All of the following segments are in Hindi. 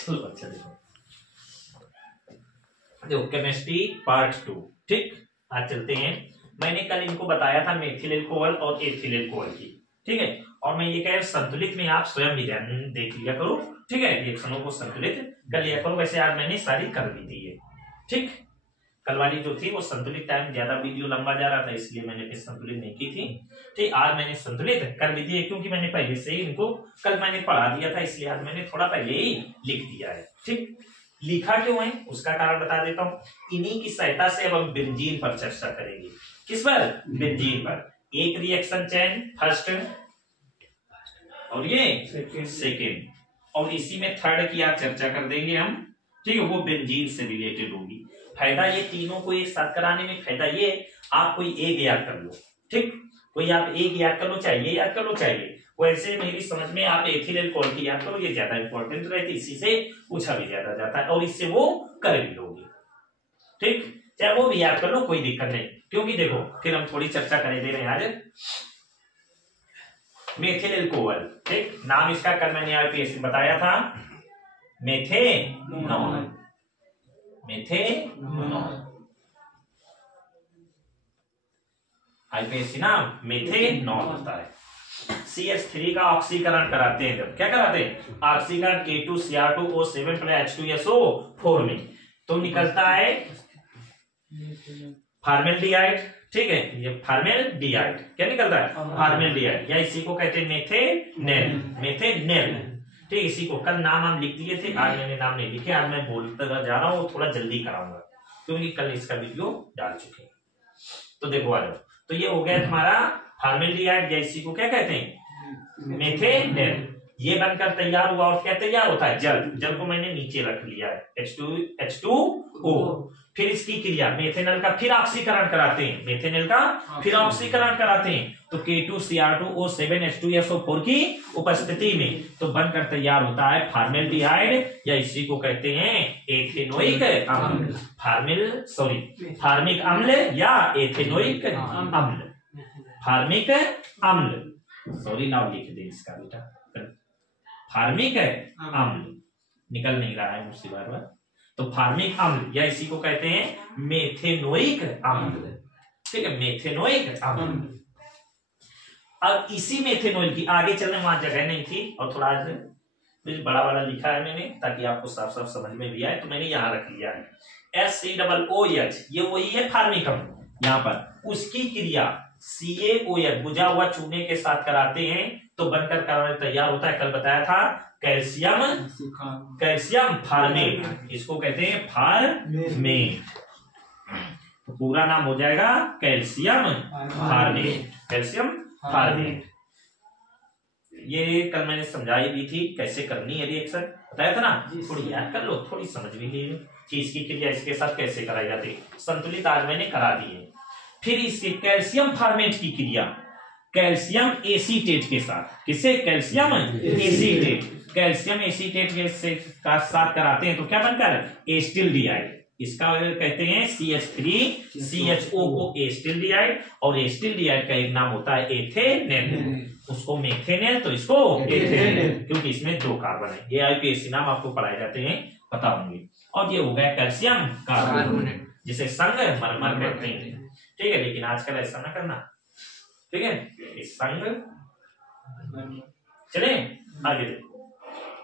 चलो अच्छा देखो केमिस्ट्री पार्ट 2। ठीक, आज चलते हैं। मैंने कल इनको बताया था मेथिल अल्कोहल और एथिल अल्कोहल की, ठीक है। और मैं ये कह रहा संतुलित में आप स्वयं भी ध्यान देख लिया करो, ठीक है। रिएक्शनों को संतुलित कर लिया करो। वैसे आज मैंने सारी कर दी थी ये, ठीक। कल वाली जो थी वो संतुलित टाइम ज्यादा वीडियो लंबा जा रहा था, इसलिए मैंने फिर संतुलित नहीं की थी। ठीक, आज मैंने संतुलित कर दी थी क्योंकि मैंने पहले से ही इनको कल मैंने पढ़ा दिया था, इसलिए आज मैंने थोड़ा पहले ही लिख दिया है। ठीक, लिखा क्यों है उसका कारण बता देता हूं। इन्हीं की सहायता से अब हम बेंजीन पर चर्चा करेंगे। किस पर? बेंजीन पर। एक रिएक्शन चेन फर्स्ट और ये सेकेंड, और इसी में थर्ड की आज चर्चा कर देंगे हम, ठीक है। वो बेंजीन से रिलेटेड होगी। फायदा ये तीनों को एक साथ कराने में फायदा ये, आप कोई एक याद कर लो, ठीक। कोई आप एक याद कर लो, चाहिए याद कर लो, चाहिए वैसे मेरी समझ में आप एथिल अल्कोहल की याद करो, ये ज्यादा इंपॉर्टेंट रहती, इसी से पूछा भी ज्यादा जाता है और इससे वो कर भी लोगे, ठीक। चाहे वो भी याद कर लो, कोई दिक्कत नहीं, क्योंकि देखो फिर हम थोड़ी चर्चा कर दे रहे हैं आज। मेथिल अल्कोहल, ठीक, नाम इसका कल मैंने आईपीएस में बताया था, मेथेनॉल। मेथेनॉल आईपीएससी नाम मेथेनॉल होता है। CH3 का ऑक्सीकरण कराते हैं जब, क्या कराते हैं? ऑक्सीकरण K2Cr2O7 H2SO4 में तो निकलता है फार्मेल्डिहाइड, ठीक है। ये फार्मेल्डिहाइड क्या निकलता है? फार्मेल्डिहाइड, या इसी को कहते हैं मेथेनेल। मेथेनेल, ठीक। इसी को कल नाम हम लिख दिए थे, आज मैंने नाम नहीं लिखे। आज मैं बोलता जा रहा हूँ, थोड़ा जल्दी कराऊंगा क्योंकि कल इसका वीडियो डाल चुके हैं। तो देखो आ जाओ, तो ये हो गया तुम्हारा फार्मेल्डिहाइड, या इसी को क्या कहते हैं? मेथेनेल। ये बनकर तैयार हुआ और क्या तैयार होता है? जल। जल को मैंने नीचे रख लिया है, H2O। फिर इसकी क्रिया मेथेनॉल का फिर ऑक्सीकरण कराते हैं, मेथेनॉल का फिर ऑक्सीकरण कराते हैं तो K2Cr2O7 H2SO4 की उपस्थिति में तो बनकर तैयार होता है फार्मेल्डिहाइड, या इसी को कहते हैं एथेनोइक अम्ल। फार्मिक अम्ल या एथेनोइक अम्ल। फार्मिक अम्ल, सॉरी नाम लिख दे इसका बेटा, फार्मिक अम्ल निकल नहीं रहा है मुझसे बार बार। तो फार्मिक अम्ल, या इसी को कहते हैं मेथेनोइक अम्ल, ठीक है। मेथेनोइक अम्ल। अब इसी मेथेनॉल की आगे चलने वहां जगह नहीं थी और थोड़ा बड़ा वाला लिखा है मैंने ताकि आपको साफ साफ समझ में भी आए, तो मैंने यहां रख लिया है HCOOH। ये वही है फार्मिक अम्ल। यहां पर उसकी क्रिया CaOH बुझा हुआ चूने के साथ कराते हैं तो बनकर कारण तैयार होता है, कल बताया था, कैल्शियम फार्मेट। इसको कहते हैं फार्मेट, तो पूरा नाम हो जाएगा कैल्शियम फार्मेट। कैल्शियम फार्मेट, ये कल मैंने समझाई भी थी कैसे करनी है रिएक्शन, बताया था ना। थोड़ी याद कर लो, थोड़ी समझ भी लीजिए कि इसकी क्रिया इसके साथ कैसे कराई जाती है। संतुलित आज मैंने करा दी है। फिर इसके कैल्शियम फार्मेट की क्रिया कैल्शियम एसीटेट के साथ, किससे? Calcium acetate. कैल्शियम एसीटेट के साथ कराते हैं तो क्या बनकर? एसिटिल्डिहाइड। इसका कहते हैं CH3CHO को एसिटिल्डिहाइड, और एसिटिल्डिहाइड का एक नाम होता है एथेनेल। उसको मेथेनेल तो इसको एथेनेल, क्योंकि इसमें 2 कार्बन है। ये आईपीएससी नाम आपको पढ़ाए जाते हैं, पता होंगे। और ये हो गया कैल्शियम कार्बोनेट, जिसे संगमरमर कहते हैं, ठीक है। लेकिन आजकल ऐसा ना करना, ठीक है। संग चले आगे देखो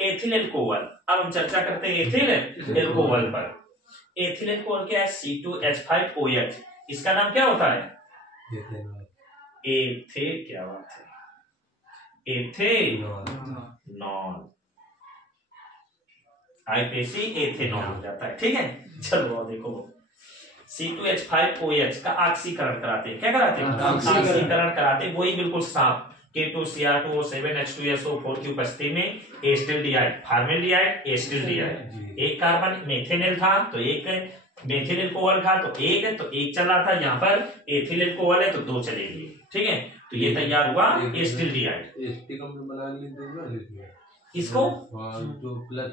एथिल अल्कोहल। अब हम चर्चा करते हैं एथिल अल्कोहल पर। एथिल अल्कोहल क्या है? C2H5OH। इसका नाम क्या होता है? क्या बात है, एथेनॉल। आईपीएससी एथेनॉल हो जाता है, ठीक है। चलो देखो C2H5OH का ऑक्सीकरण कराते हैं, क्या कराते हैं? ऑक्सीकरण कराते हैं, वही बिल्कुल साफ। K2Cr2O7 H2SO4 की उपस्थिति में एसिटिल्डिहाइड, फार्मेल्डिहाइड, एसिटिल्डिहाइड। एक कार्बन मेथेनेल था तो एक मेथिल अल्कोहल था तो एक चल रहा था। यहाँ पर एथिल अल्कोहल है तो 2 चलेगी, ठीक है। तो ये तैयार हुआ एसिटिल्डिहाइड। इसको जो प्लस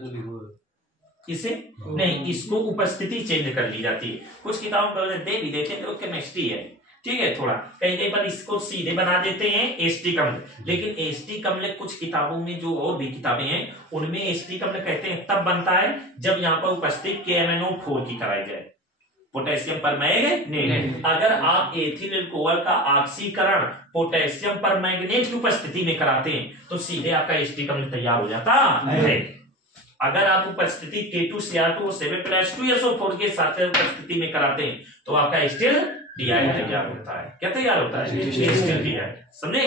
इसे नहीं, इसको उपस्थिति चेंज कर ली जाती है। कुछ किताबों पर दे भी देते हैं तो केमिस्ट्री है, ठीक है। थोड़ा कहीं कहीं पर इसको सीधे बना देते हैं एस्टिक अम्ल, लेकिन एस्टिक अम्ल कुछ किताबों में जो और भी किताबें हैं उनमें एस्टिक अम्ल कहते हैं तब बनता है जब यहाँ पर उपस्थित KMnO4 की कराई जाए, पोटेशियम परमैंगनेट। अगर आप एथिल अल्कोहल का ऑक्सीकरण पोटेशियम परमैंगनेट की उपस्थिति में कराते हैं तो सीधे आपका एस्टिक अम्ल तैयार हो जाता है। अगर आप उपस्थिति K2Cr2O7+2SO4 के साथ उपस्थिति में कराते हैं तो आपका एस्टिल डिहाइड तैयार होता है। क्या तैयार होता है? एस्टिल डिहाइड। समझे?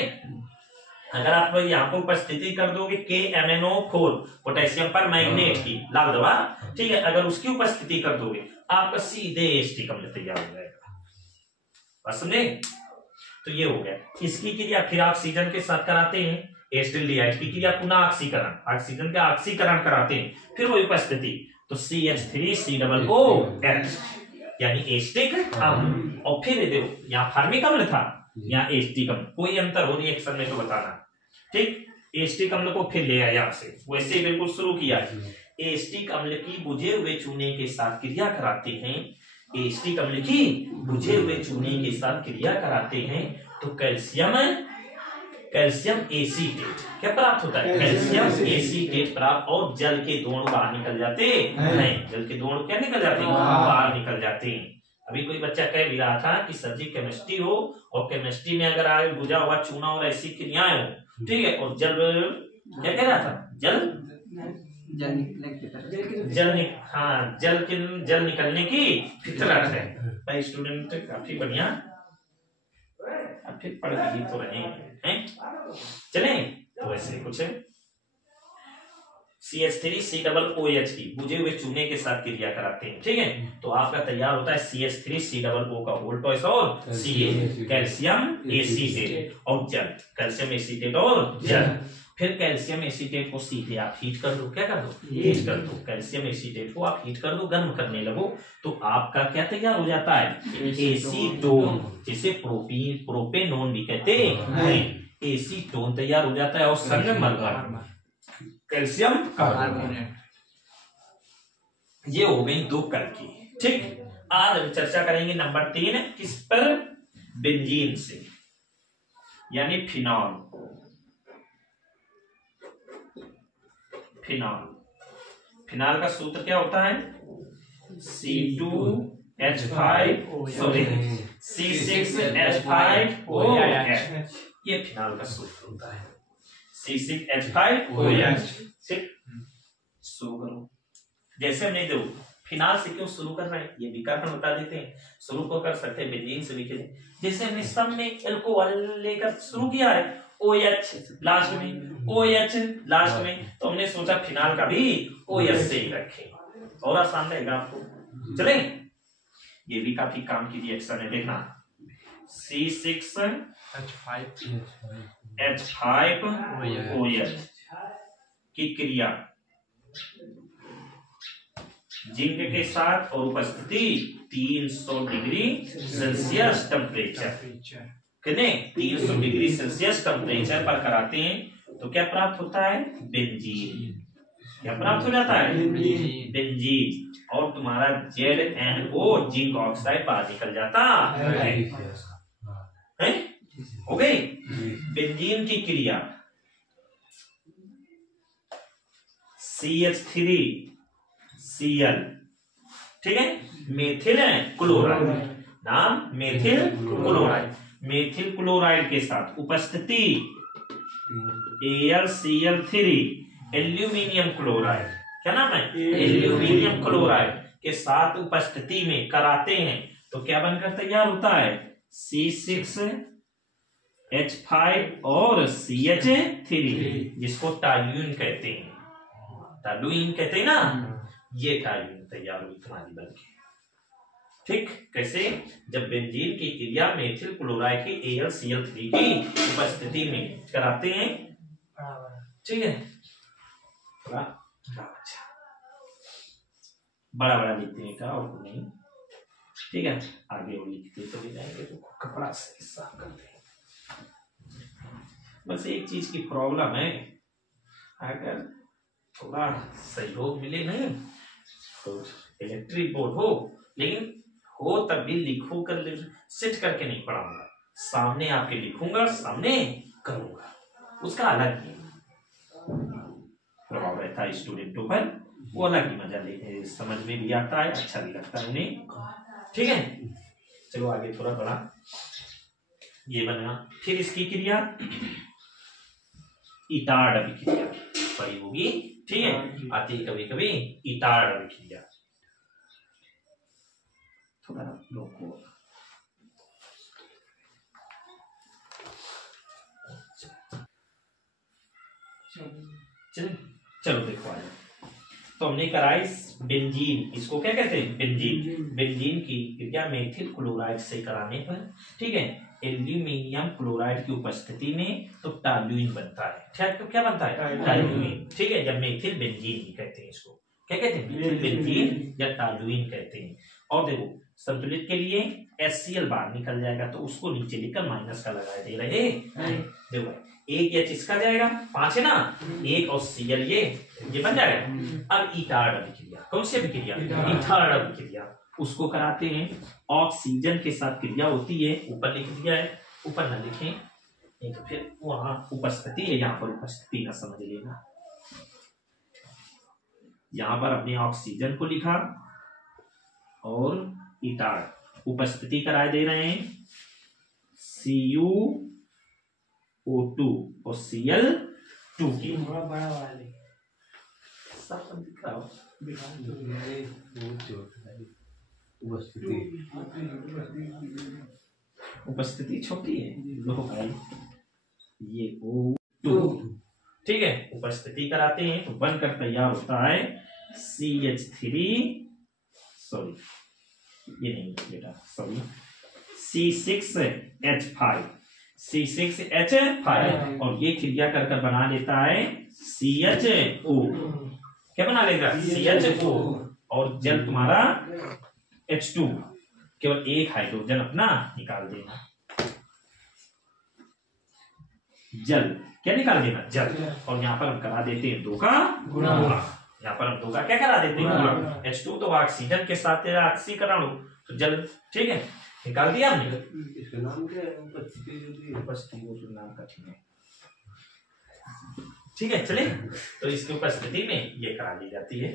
अगर आप यहाँ पर उपस्थिति कर दोगे KMnO4 पोटेशियम परमैंगनेट की लाल दवा, ठीक है, अगर उसकी उपस्थिति कर दोगे आपका सीधे एस्टिक अम्ल तैयार हो जाएगा। बस समझे? तो ये हो गया इसकी क्रिया। फिर ऑक्सीजन के साथ कराते हैं एस्टिल डिहाइड की क्रिया, पुनः ऑक्सीकरण, ऑक्सीजन का ऑक्सीकरण कराते हैं, फिर वो उपस्थिति तो CH3COOH यानी एस्टिक अम्ल। और फिर देखो यहाँ फार्मिक अम्ल था, यहाँ एस्टिक अम्ल, कोई अंतर हो रिएक्शन में तो बताना। ठीक, एस्टिक अम्ल को फिर ले आया यहाँ से, वैसे ही बिल्कुल शुरू किया। एस्टिक अम्ल की बुझे हुए चूने के साथ क्रिया कराते हैं, एस्टिक अम्ल की बुझे हुए चूने के साथ क्रिया कराते हैं तो कैल्शियम एसीटेट क्या प्राप्त होता है? कैल्शियम एसीटेट प्राप्त, और जल के दोनों बाहर निकल जाते हैं। जल के दोनों क्या निकल जाते हैं? बाहर निकल जाते हैं। अभी कोई बच्चा कह भी रहा था कि सर जी केमिस्ट्री हो और केमिस्ट्री में अगर आगे बुझा हुआ चूना और ऐसी क्रियाएं हो, ठीक है, और जल क्या कह रहा था? जल निकलने की फितरत है। भाई स्टूडेंट काफी बढ़िया, अब फिर पढ़ भी तो रहे हैं। चले तो ऐसे कुछ है। CH3COOH की बुझे हुए चूने के साथ क्रिया कराते हैं, ठीक है, तो आपका तैयार होता है CH3COO का वोल्टॉइस और Ca कैल्शियम एसीटेट और जल, कैल्शियम एसीटेट और जल। फिर कैल्शियम एसीटेट को सीधे आप हीट कर दो, क्या कर दो? हीट कर दो। कैल्शियम एसीटेट को आप हीट कर दो, गर्म करने लगो, तो आपका क्या तैयार हो जाता है? एसीटोन, जिसे प्रोपेनोन भी कहते हैं। एसीटोन तैयार हो जाता है और संगमरमर कैल्शियम कार्बोनेट। ये हो गई दो कल की। ठीक, आज हम चर्चा करेंगे नंबर 3 किस पर? बेंजीन से, यानी फिनॉल। फिनॉल का सूत्र क्या होता है? C6H5OH। ये फिनॉल का सूत्र होता है, C6H5OH। शुरू करो। जैसे हमने दो फिनाल से क्यों शुरू कर रहे हैं ये भी कारण बता देते हैं। शुरू को कर सकते हैं बेंजीन से भी करें, जैसे हमने सब में अल्कोहल लेकर शुरू किया है, OH लास्ट में, OH लास्ट में, तो हमने सोचा फिनाल का भी OH से ही रखें, और आसान रहेगा आपको। चलें, ये भी काफी काम की रिएक्शन है, देखना। C6H5OH की क्रिया जिंक के साथ और उपस्थिति 300 डिग्री सेल्सियस टेम्परेचर, कितने? 300 डिग्री सेल्सियस टेम्परेचर पर कराते हैं तो क्या प्राप्त होता है? बेंजीन। क्या प्राप्त हो जाता है? बेंजीन। और तुम्हारा ZNO जिंक ऑक्साइड बाहर निकल जाता है। हो गई बेंजीन की क्रिया। CH3Cl, ठीक है, मेथिल क्लोराइड, नाम मेथिल क्लोराइड। मेथिल क्लोराइड के साथ उपस्थिति AlCl3 एल्यूमिनियम क्लोराइड, क्या नाम है? एल्यूमिनियम क्लोराइड के साथ उपस्थिति में कराते हैं तो क्या बनकर तैयार होता है? C6H5 और CH3, जिसको टॉल्यूइन कहते हैं। टॉल्यूइन कहते हैं ना, ये टॉल्यूइन तैयार हुई तुम्हारी बनके। ठीक, कैसे? जब बेंजीन की क्रिया मेथिल क्लोराइड की AlCl3 की उपस्थिति में कराते हैं, ठीक है, बड़ा बड़ा लिखते हैं का और नहीं, ठीक है, आगे वो लिखते चले जाएंगे तो कपड़ा से साफ करते हैं। बस एक चीज की प्रॉब्लम है, अगर थोड़ा सहयोग मिले नहीं तो इलेक्ट्रिक बोर्ड हो, लेकिन हो तब भी लिखो कर सेट करके नहीं पढ़ाऊंगा, सामने आपके लिखूंगा, सामने करूंगा, उसका अलग ही प्रभाव रहता है स्टूडेंटों पर, वो अलग ही मजा लेते, समझ में भी आता है, अच्छा भी लगता है उन्हें। ठीक है, चलो आगे थोड़ा बड़ा ये बना। फिर इसकी क्रिया इताड़ अभिक्रिया पड़ी होगी, ठीक है, आती है कभी कभी इताड़ अभिक्रिया। थोड़ा रोको, चलो देखो आगे। तो हमने करा इस बेंजीन, इसको क्या कहते हैं, बेंजीन। बेंजीन की क्रिया मेथिल क्लोराइड से कराने पर, ठीक है, एल्यूमिनियम क्लोराइड की उपस्थिति में तो टॉल्यूइन बनता है। ठीक, तो क्या बनता है, टॉल्यूइन। ठीक है, जब मेथिल बेंजीन कहते हैं इसको, क्या कहते हैं, मेथिल बेंजीन या टॉल्यूइन कहते हैं। और देखो संतुलित के लिए HCl बाहर निकल जाएगा, तो उसको नीचे लिखकर माइनस का लगा दे रहे। देखो एक H इसका जाएगा, 5 है ना, एक और Cl ये बन जाएगा। अब इथाड़ अभिक्रिया, कौन सी अभिक्रिया, इथाड़ अभिक्रिया, उसको कराते हैं, ऑक्सीजन के साथ क्रिया होती है, ऊपर लिख दिया है, ऊपर ना लिखें नहीं तो फिर वहां उपस्थिति है, यहाँ पर उपस्थिति ना समझ लेना। यहां पर अपने ऑक्सीजन को लिखा और इथाड़ उपस्थिति कराए दे रहे हैं, CuO2 और Cl2 की। सब दिख रहा हो, उपस्थिति छोटी है, लो भाई ये O2, ठीक है, उपस्थिति कराते हैं तो बनकर तैयार होता है CH3, सॉरी ये नहीं बेटा, सॉरी C6H5, C6H5, और ये क्रिया कर कर बना लेता है CHO, क्या बना लेगा, CHO, और जल तुम्हारा H2, केवल एक हाइड्रोजन अपना निकाल देना, जल क्या निकाल देना, जल। और यहाँ पर हम करा देते हैं 2 का गुणा, यहाँ पर हम 2 का क्या करा देते हैं, गुणा। H2 तो ऑक्सीजन के साथ ऑक्सीकरण हो तो जल, ठीक है, निकाल दिया हमने। इसका नाम क्या है, उपस्थिति, वो नाम कठिन है, ठीक है, चले। तो इसकी उपस्थिति में ये करा दी जाती है।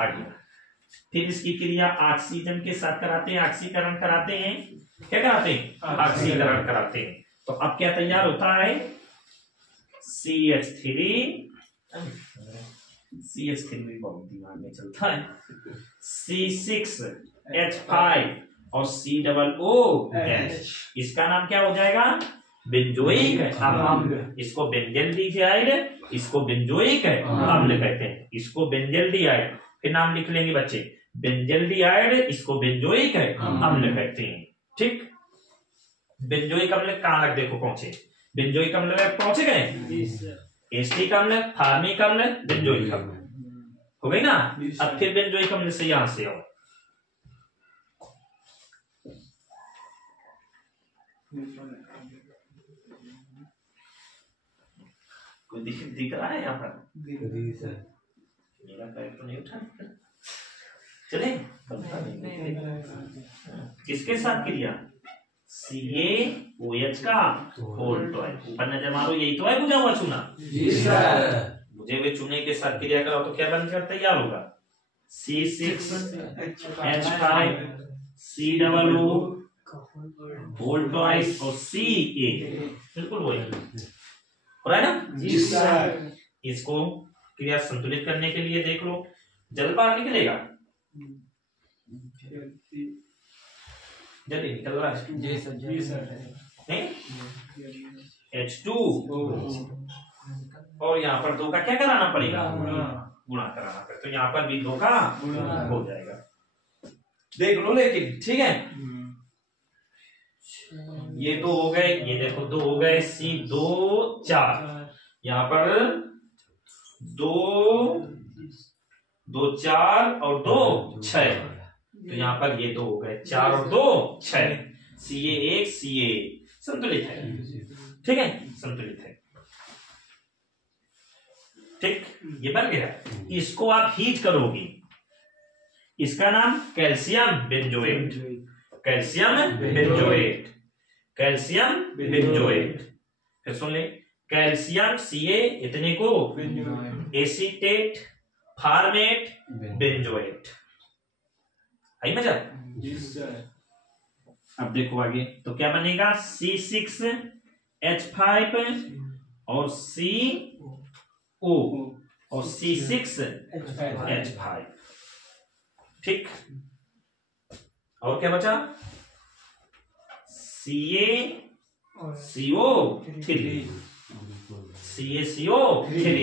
आगे फिर इसकी क्रिया ऑक्सीजन के साथ कराते हैं, ऑक्सीकरण कराते हैं, क्या कराते हैं, ऑक्सीकरण कराते हैं। तो अब क्या तैयार होता है, CH3 भी बहुत दिमाग में चलता है, C6H5 और COOH, इसका नाम क्या हो जाएगा, बेंजोइक अम्ल। इसको बेंजल्डिहाइड, इसको बेंजोइक अम्ल कहते हैं, इसको बेंजल्डिहाइड, फिर नाम लिख लेंगे बच्चे, बेंजल्डिहाइड, इसको बेंजोइक अम्ल कहते हैं। ठीक, बेंजोइक अम्ल कहां लग, देखो पहुंचे, बेंजोइक अम्ल पहुंच गए, एस्टिक अम्ल, फार्मिक अम्ल, बेंजोइक अम्ल हो गई ना। अब फिर बेंजोइक अम्ल से यहां से आओ, कोई दिख रहा है यहाँ पर, मेरा पैर तो नहीं उठा, चले किसके साथ क्रिया, CaOH का होल टॉय, ऊपर नजर मारो, यही तो है बुझा हुआ चूना, बुझे हुए चूने के साथ क्रिया कराओ तो क्या बनकर तैयार होगा, C6H5 COO होल टॉइस और Ca, बिल्कुल वही हो रहा है ना जी सर। इसको क्रिया संतुलित करने के लिए देख लो, जल बाहर निकलेगा, जल्दी निकल रहा है जी सर, H2 और यहाँ पर 2 का क्या कराना पड़ेगा, गुणा कराना पड़ेगा, तो यहाँ पर भी 2 का हो जाएगा, देख लो। लेकिन ठीक है, ये 2 हो गए, ये देखो 2 हो गए, C2 4, यहाँ पर 2 4 और 2 6, तो यहाँ पर ये 2 हो गए, 4 और 2 6, Ca1 Ca संतुलित है, ठीक है, संतुलित है। ठीक, ये बन गया। इसको आप हीट करोगे, इसका नाम calcium benzoate, calcium benzoate, calcium benzoate. फिर सुन ले, कैल्शियम Ca इतने को एसीटेट फॉर्मेट बेंजोएट। आई मजा? अब देखो आगे तो क्या बनेगा, C6H5 और CO और C6H5। ठीक, और क्या बचा, CaCO3, CaCO3,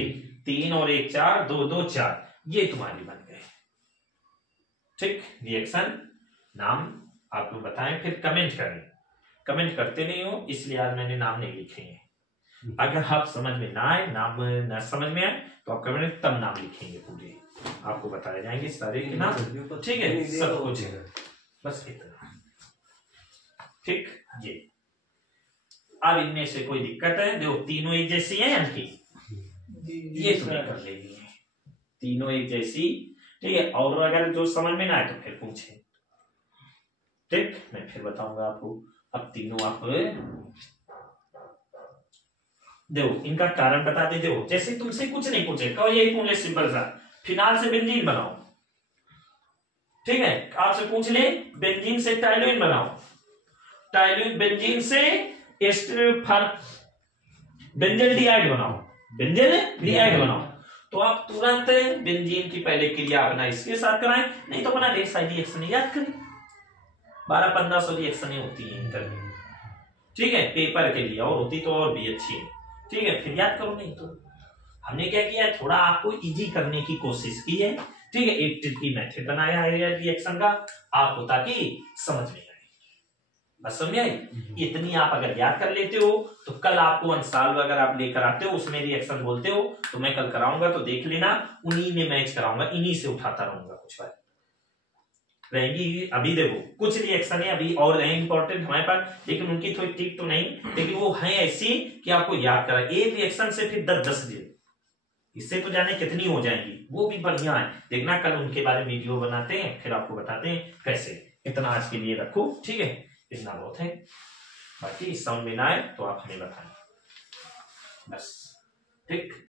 3 और 1 4, 2 2 4, ये तुम्हारी बन गए। ठीक, रिएक्शन नाम आपको बताएं, फिर कमेंट करें। कमेंट करते नहीं हो इसलिए आज मैंने नाम नहीं लिखे हैं। अगर आप समझ में ना आए, नाम ना समझ में आए तो आप कमेंट तब नाम लिखेंगे, पूरे आपको बताए जाएंगे सारे के नाम। ठीक है, सब कुछ है, बस इतना। ठीक, अब इनमें से कोई दिक्कत है? देखो तीनों एक जैसी है इनकी, ये तुम्हें कर लेनी है, तीनों एक जैसी। ठीक है, और अगर जो समझ में ना आए तो फिर पूछे। ठीक, मैं फिर बताऊंगा आपको। अब तीनों आप देखो, इनका कारण बता देते हो। जैसे तुमसे कुछ नहीं पूछे, कहो यही पूछ ले सिंपल सा, फिनाल से बेंजीन बनाओ। ठीक है, आपसे पूछ ले बेंजीन से टाइलोइन बनाओ, टाइलोइन बेंजीन से बेंजल्डिहाइड बनाओ, बेंजल्डिहाइड बनाओ, तो आप तुरंत बेंजीन की पहले क्रिया अपना इसके साथ कराएं, नहीं तो अपना साइड रिएक्शन याद करें। 1200-1500 रिएक्शन होती है इंटर में। ठीक है, पेपर के लिए, और होती तो और भी अच्छी है। ठीक है, फिर याद करो, नहीं तो हमने क्या किया है, थोड़ा आपको इजी करने की कोशिश की है। ठीक है, एक ट्रिकी मेथड बनाया है रिएक्शन का आपको, ताकि समझ में आए। बस समझ आई? इतनी आप अगर याद कर लेते हो तो कल आपको अंसाल अगर आप लेकर आते हो, उसमें रिएक्शन बोलते हो तो मैं कल कराऊंगा, तो देख लेना, उन्हीं में मैच कराऊंगा, इन्हीं से उठाता रहूंगा। कुछ बात रहेंगी। अभी देखो कुछ रिएक्शन है अभी और है इंपॉर्टेंट हमारे पास, लेकिन उनकी थोड़ी टिक तो नहीं, लेकिन वो है ऐसी कि आपको याद करा। एक रिएक्शन से फिर 10-10 दिन, इससे तो जाने कितनी हो जाएंगी, वो भी बढ़िया है। देखना कल उनके बारे में वीडियो बनाते हैं, फिर आपको बताते हैं कैसे। इतना आज के लिए रखो, ठीक है, इतना बहुत है। बाकी समझ में ना आए तो आप हमें बताएं बस। ठीक।